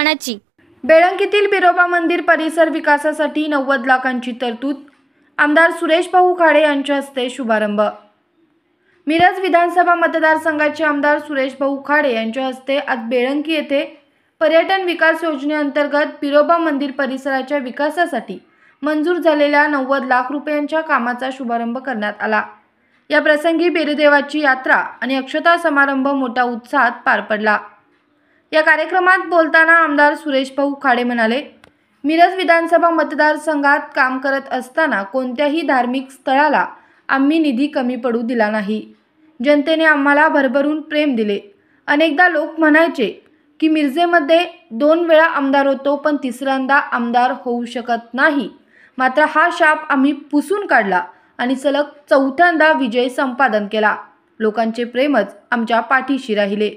मनाची। बेळंकीतील बिरोबा मंदिर परिसर विकासासाठी 90 लाखांची तरतूद। आमदार सुरेश भाऊ खाडे यांच्या हस्ते शुभारंभ। मिरज विधानसभा मतदारसंघाचे आमदार सुरेश भाऊ खाडे यांच्या हस्ते आज बेळंकी येथे पर्यटन विकास योजनेअंतर्गत बिरोबा मंदिर परिसराच्या विकासासाठी मंजूर झालेल्या 90 लाख रुपयांच्या कामाचा शुभारंभ करण्यात आला। या प्रसंगी बेरीदेवाची यात्रा आणि अक्षता समारंभ मोठ्या उत्साहात पार पडला। या कार्यक्रमात बोलताना आमदार सुरेश भाऊ खाडे म्हणाले, मिरज विधानसभा मतदारसंघात काम करत असताना कोणत्याही धार्मिक स्थळाला आम्ही निधी कमी पडू दिला नाही। जनतेने आम्हाला भरभरून प्रेम दिले। अनेकदा लोक म्हणायचे की मिरजेमध्ये 2 वेळा आमदार होतो पण तिसऱ्यांदा आमदार होऊ शकत नाही। मात्र हा शाप आम्ही पुसून काढला आणि सलग 4थ्यांदा विजय संपादन केला। लोकांचे प्रेमच आमच्या पाठीशी राहिले।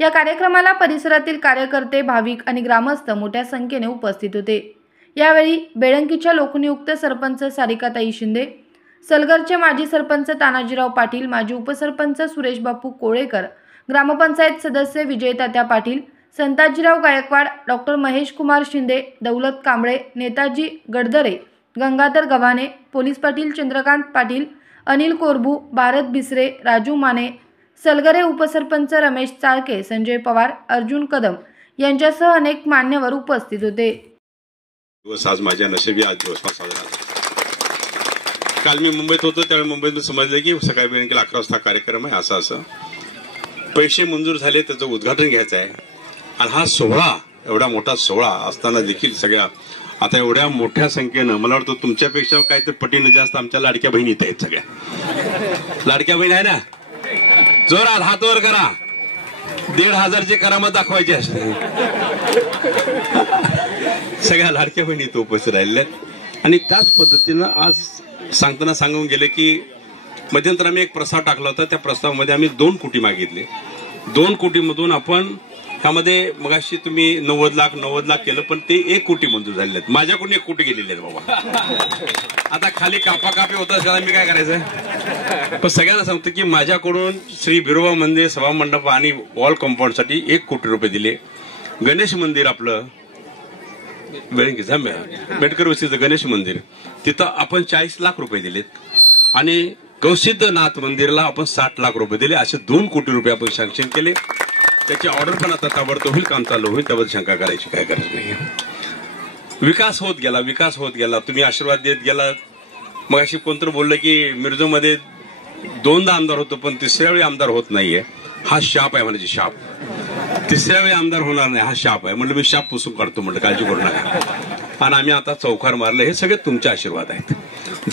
या कार्यक्रमाला परिसरातील कार्यकर्ते, भाविक आणि ग्रामस्थ मोठ्या संख्येने उपस्थित होते। यावेळी बेळंकीच्या लोकनियुक्त सरपंच सारिकाताई शिंदे, सलगरचे माजी सरपंच तानाजीराव पाटील, माजी उपसरपंच सुरेश बापू कोळेकर, ग्रामपंचायत सदस्य विजय तात्या पाटील, संताजीराव गायकवाड, डॉक्टर महेश कुमार शिंदे, दौलत कांबळे, नेताजी गडदरे, गंगाधर गव्हाणे, पोलीस पाटील चंद्रकांत पाटील, अनिल कोरबू, भारत बिसरे, राजू माने, सलगरे उपसरपंच रमेश चाळके, संजय पवार, अर्जुन कदम यांच्यासह अनेक मान्यवर उपस्थित होते। आज माझ्या नशिबी आज दिवस साजरा झाला। काल मी मुंबईत होतो त्यावेळी मुंबईत समजलं की सकाळी बेळंकीला 11 वाजता कार्यक्रम आहे। असं पैसे मंजूर झाले, त्याचं उद्घाटन घ्यायचं आहे आणि हा सोहळा एवढा मोठा सोहळा असताना देखील सगळ्या आता एवढ्या मोठ्या संख्येनं मला वाटतं तुमच्यापेक्षा काहीतरी पटीनं जास्त आमच्या लाडक्या बहिणी इथे आहेत। सगळ्या लाडक्या बहिणी आहे ना, जोरात हात वर करा। 1,500ची करामत दाखवायची असते। सगळ्या लाडक्या बहिणी इथे उपस्थित राहिल्या आणि त्याच पद्धतीनं आज सांगताना सांगून गेले की मध्यंतर आम्ही एक प्रस्ताव टाकला होता। त्या प्रस्तावामध्ये आम्ही 2 कोटी मागितले। 2 कोटीमधून आपण त्यामध्ये मगाशी तुम्ही 90 लाख केलं पण ते 1 कोटी मंजूर झालेले आहेत। माझ्याकडून 1 कोटी गेलेले आहेत बाबा। आता खाली कापाकापी होत असताना मी काय करायचं, पण सगळ्यांना सांगतो की माझ्याकडून श्री बिरोबा मंदिर सभा मंडप आणि वॉल कंपाऊंडसाठी 1 कोटी रुपये दिले। गणेश मंदिर आपलं बेळंकीचं बेडकर वस्तीचं गणेश मंदिर तिथं आपण 40 लाख रुपये दिलेत आणि गौसिद्धनाथ मंदिरला आपण 60 लाख रुपये दिले। असे 2 कोटी रुपये आपण सँक्शन केले। त्याची ऑर्डर पण आता ताबडतोब होईल, काम चालू होईल, त्याबद्दल शंका करायची काय गरज नाही। विकास होत गेला, तुम्ही आशीर्वाद देत गेला। मग अशी कोणतरी बोललं की मिरजमध्ये 2दा आमदार होतो पण तिसऱ्या वेळी आमदार होत नाहीये। हा शाप आहे म्हणायची, शाप। तिसऱ्या वेळी आमदार होणार नाही हा शाप आहे। म्हटलं मी शाप पुसून काढतो, म्हटलं काळजी करू नका। आणि आम्ही आता चौकार मारले, हे सगळे तुमचे आशीर्वाद आहेत।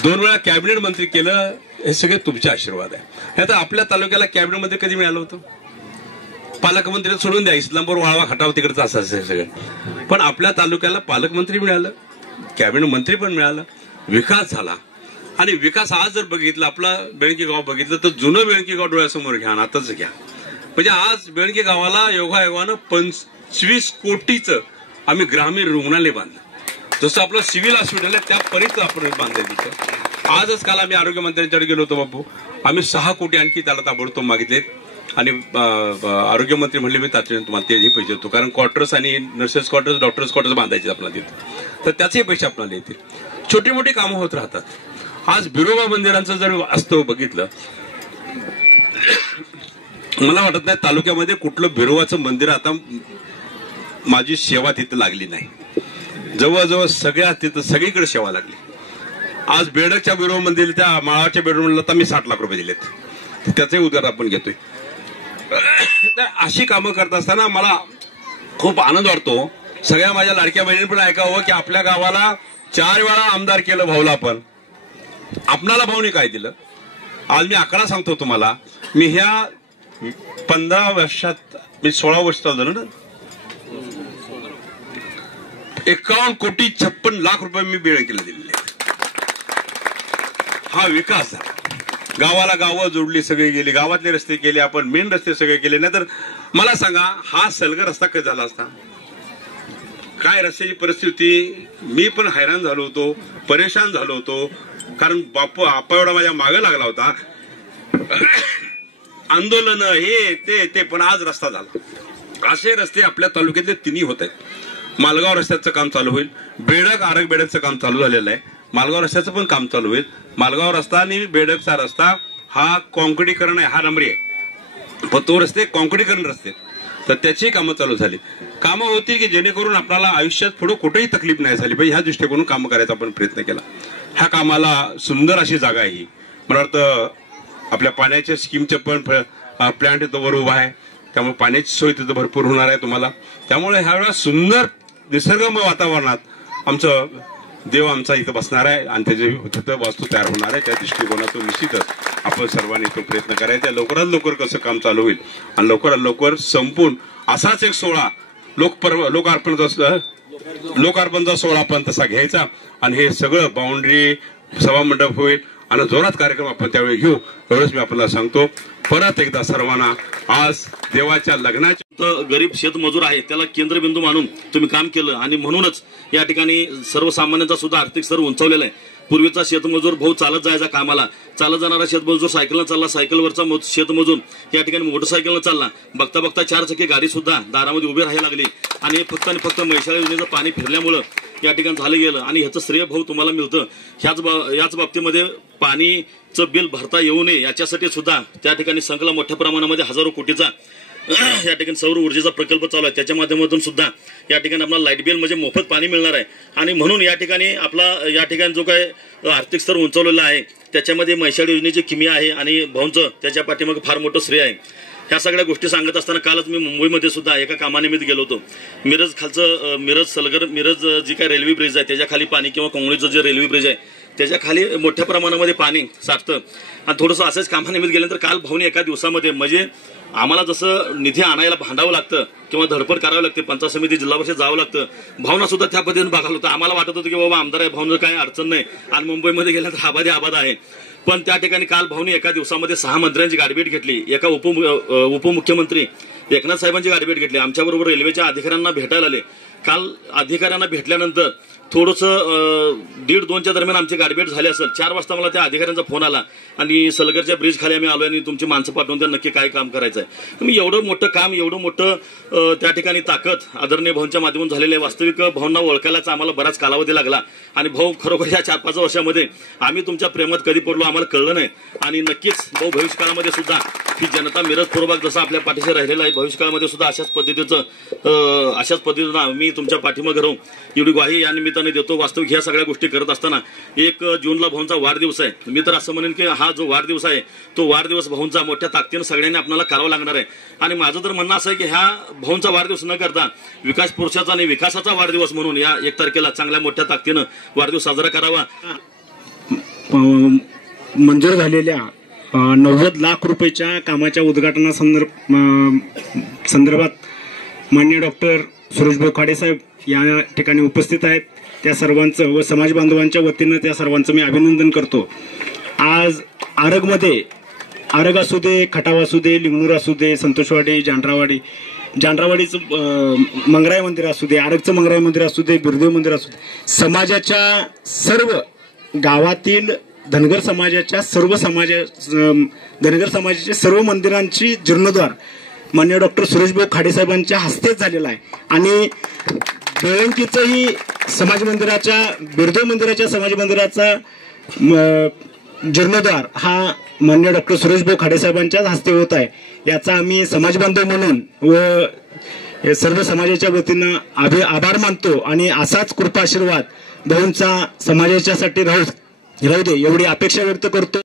2 वेळा कॅबिनेट मंत्री केलं, हे सगळे तुमचे आशीर्वाद आहे। नाही तर आपल्या तालुक्याला कॅबिनेट मंत्री कधी मिळालं होतं? पालकमंत्री सोडून द्या, इस्लामपूर वाळवा खटाव तिकडचं असं सगळं, पण आपल्या तालुक्याला पालकमंत्री मिळालं, कॅबिनेट मंत्री पण मिळालं, विकास झाला। आणि विकास आज जर बघितलं, आपला बेळंकी गाव बघितलं तर जुनं बेळंकी गाव डोळ्यासमोर घ्या, आताच घ्या। म्हणजे आज बेळंकी गावाला योगायोगानं 25 कोटीचं आम्ही ग्रामीण रुग्णालय बांधलं। जसं आपलं सिव्हिल हॉस्पिटल आहे त्या परीच आपण बांधलंय तिथं। आजच काल आम्ही आरोग्यमंत्र्यांच्याकडे गेलो होतो बापू, आम्ही 6 कोटी आणखी त्याला ताबडतोब मागितलेत आणि आरोग्यमंत्री म्हणले मी तातडीने तुम्हाला तेही पैसे देतो, कारण क्वार्टर्स आणि नर्सेस क्वार्टर्स, डॉक्टर्स क्वार्टर्स बांधायचे आपल्याला तिथे, तर त्याचेही पैसे आपल्याला येतील। छोटी मोठी कामं होत राहतात। आज बिरोबा मंदिरांचं जर वास्तव बघितलं, मला वाटत नाही तालुक्यामध्ये कुठलं बिरोबाचं मंदिर आता माझी सेवा तिथं लागली नाही। जवळजवळ सगळ्या तिथं सगळीकडे सेवा लागली। आज बेडकच्या बिरोबा मंदिर, त्या माळाच्या बिरोबा मंदिरला तर मी 60 लाख रुपये दिलेत, त्याचंही उदाहरण आपण घेतोय। तर अशी कामं करत असताना मला खूप आनंद वाटतो। सगळ्या माझ्या लाडक्या बहिणींनी पण ऐकावं की आपल्या गावाला 4 वेळा आमदार केलं भाऊला, आपण आपणाला भाऊने काय दिलं। आज मी आकडा सांगतो तुम्हाला, मी ह्या 15 वर्षात, मी 16 वर्ष चालू झालं ना, 51 कोटी 56 लाख रुपये मी बेळंकीला दिलेले। हा विकास झाला। गावाला गावं जोडली, सगळे गेले, गावातले रस्ते केले आपण, मेन रस्ते सगळे केले। नाही तर मला सांगा हा सलगर रस्ता कधी झाला असता? काय रस्त्याची परिस्थिती, मी पण हैराण झालो होतो, परेशान झालो होतो, कारण बापू आपा एवढा माझ्या मागे लागला होता। आंदोलन हे ते पण आज रस्ता झाला। असे रस्ते आपल्या तालुक्यातले तिन्ही होत आहेत। मालगाव रस्त्याचं काम चालू होईल, बेडक आरग बेडकचं काम चालू झालेलं आहे, मालगाव रस्त्याचं पण काम चालू होईल। मालगाव रस्ता आणि बेडकचा रस्ता हा कॉन्क्रिटीकरण आहे, हा नंबरी आहे, पण तो रस्ते कॉन्क्रिटीकरण रस्ते, तर त्याची कामं चालू झाली। कामं होतील की जेणेकरून आपल्याला आयुष्यात पुढे कुठेही तकलीफ नाही झाली पाहिजे, ह्या दृष्टिकोनातून काम करायचा आपण प्रयत्न केला। ह्या कामाला सुंदर अशी जागा आहे ही, मला वाटतं आपल्या पाण्याच्या स्कीमचे पण प्लांट इथं वर उभा आहे, त्यामुळे पाण्याची सोय तिथं भरपूर होणार आहे तुम्हाला। त्यामुळे ह्या वेळेला सुंदर निसर्गमय वातावरणात आमचं देव आमचा इथं बसणार आहे आणि त्याचे तिथं वास्तू तयार होणार आहे। त्या दृष्टिकोनातून निश्चितच आपण सर्वांनी तो प्रयत्न करायचा, लवकरात लवकर कसं काम चालू होईल आणि लवकरात लवकर संपून असाच एक सोहळा लोकार्पणचा सोहळा आपण तसा घ्यायचा आणि हे सगळं बाउंड्री सभामंडप होईल आणि जोरात कार्यक्रम आपण त्यावेळी घेऊ, एवढंच मी आपल्याला सांगतो। परत एकदा सर्वांना आज देवाच्या लग्नाच्या गरीब शेतमजूर आहे त्याला केंद्रबिंदू मानून तुम्ही काम केलं आणि म्हणूनच या ठिकाणी सर्वसामान्यांचा सुद्धा आर्थिक स्तर उंचावलेला आहे। पूर्वीचा शेतमजूर भाऊ चालत जायचा कामाला, चालत जाणारा शेतमजूर सायकलनं चालला, सायकलवरचा शेतमजूर या ठिकाणी मोटरसायकलनं चालला, बघता बघता 4 चाकी गाडी सुद्धा दारामध्ये उभी राहायला लागली आणि फक्त आणि फक्त म्हैसाळ योजनेचं पाणी फिरल्यामुळं या ठिकाणी झालं गेलं आणि ह्याचं श्रेय भाऊ तुम्हाला मिळतं। याच बाबतीमध्ये पाणीचं बिल भरता येऊ नये याच्यासाठी सुद्धा त्या ठिकाणी संकला मोठ्या प्रमाणामध्ये हजारो कोटीचा या ठिकाणी सौर ऊर्जेचा प्रकल्प चालू आहे, त्याच्या माध्यमातून सुद्धा या ठिकाणी आपल्याला लाईट बिल म्हणजे मोफत पाणी मिळणार आहे आणि म्हणून या ठिकाणी आपला या ठिकाणी जो काय आर्थिक स्तर उंचावलेला आहे त्याच्यामध्ये म्हैसाळ योजनेची किमी आहे आणि भाऊंचं त्याच्या पाठीमागे फार मोठं श्रेय आहे। ह्या सगळ्या गोष्टी सांगत असताना कालच मी मुंबईमध्ये सुद्धा एका कामानिमित्त गेलो होतो। मिरज खालचं मिरज जी काय रेल्वे ब्रिज आहे त्याच्या खाली पाणी किंवा कोंगळीचं जे रेल्वे ब्रिज आहे त्याच्या खाली मोठ्या प्रमाणामध्ये पाणी साठतं आणि थोडंसं असंच कामानिमित्त गेल्यानंतर काल भाऊने एका दिवसामध्ये म्हणजे आम्हाला जसं निधी आणायला भांडावं लागतं किंवा धडपड करावी लागते, पंचायत समिती जिल्हा परिषद जावं लागतं, भावना सुद्धा त्या पद्धतीने बघायला होतं। आम्हाला वाटत होतं की बाबा आमदार आहे, भावना काही अडचण नाही आणि मुंबईमध्ये गेल्यानंतर आबाद आहे, पण त्या ठिकाणी काल भाऊने एका दिवसामध्ये 6 मंत्र्यांची गाठभेट घेतली, एका उपमुख्यमंत्री एकनाथ साहेबांची गाठभेट घेतली, आमच्याबरोबर रेल्वेच्या अधिकाऱ्यांना भेटायला आले। काल अधिकाऱ्यांना भेटल्यानंतर थोडंसं 1:30-2च्या दरम्यान आमची गाठभेट झाली असेल, 4 वाजता मला त्या अधिकाऱ्यांचा फोन आला आणि सलगरच्या ब्रिज खाली आम्ही आलोय आणि तुमची माणसं पाठवून त्या नक्की काय काम करायचं आहे। मी एवढं मोठं काम, एवढं मोठं त्या ठिकाणी ताकद आदरणीय भाऊंच्या माध्यमातून झालेलं आहे। वास्तविक भाऊंना ओळखायलाच आम्हाला बराच कालावधी लागला आणि भाऊ खरोखर या 4-5 वर्षामध्ये आम्ही तुमच्या प्रेमात कधी पडलो आम्हाला कळलं नाही आणि नक्कीच भाऊ भविष्यकाळामध्ये सुद्धा ही जनता मिरज पूर्वभाग जसा आपल्या पाठीशी राहिलेला आहे भविष्यकाळामध्ये सुद्धा अशाच पद्धतीनं आम्ही तुमच्या पाठीमागे राहू एवढी ग्वाही या निमित्ताने देतो। वास्तविक ह्या सगळ्या गोष्टी करत असताना 1 जूनला भाऊंचा वाढदिवस आहे, मी तर असं म्हणेन की हा जो वाढदिवस आहे तो वाढदिवस भाऊंचा मोठ्या ताकदीनं सगळ्यांनी आपल्याला करावा लागणार आहे आणि माझं तर म्हणणं असं आहे की ह्या भाऊंचा वाढदिवस न करता विकास पुरुषाचा आणि विकासाचा वाढदिवस म्हणून या 1 तारखेला चांगल्या मोठ्या ताकदीनं वाढदिवस साजरा करावा। मंजूर झालेल्या 90 लाख रुपयाच्या कामाच्या संदर्भात माननीय डॉक्टर सुरेशभाऊ खाडे साहेब या ठिकाणी उपस्थित आहेत, त्या सर्वांचं व समाज बांधवांच्या वतीनं त्या सर्वांचं मी अभिनंदन करतो। आज आरग असू दे, खटाव असू दे, लिंगणूर असू दे, संतोषवाडी, जानरावाडीचं मंगराई मंदिर असू दे, आरगचं मंगराई मंदिर असू दे, बिरदेव मंदिर असू दे, समाजाच्या सर्व गावातील धनगर समाजाच्या सर्व मंदिरांची जीर्णोद्धार माननीय डॉक्टर सुरेशभाऊ खाडे साहेबांच्या हस्तेच झालेला आहे आणि बेळंकीचंही बिरदेव मंदिराच्या समाज मंदिराचा जीर्णोद्धार हा माननीय डॉक्टर सुरेशभाऊ खाडे साहेबांच्याच हस्ते होत आहे। याचा आम्ही समाज बांधव म्हणून व सर्व समाजाच्या वतीनं आभार मानतो आणि असाच कृपा आशीर्वाद भाऊंचा समाजाच्यासाठी राहू दे एवढी अपेक्षा व्यक्त करतो।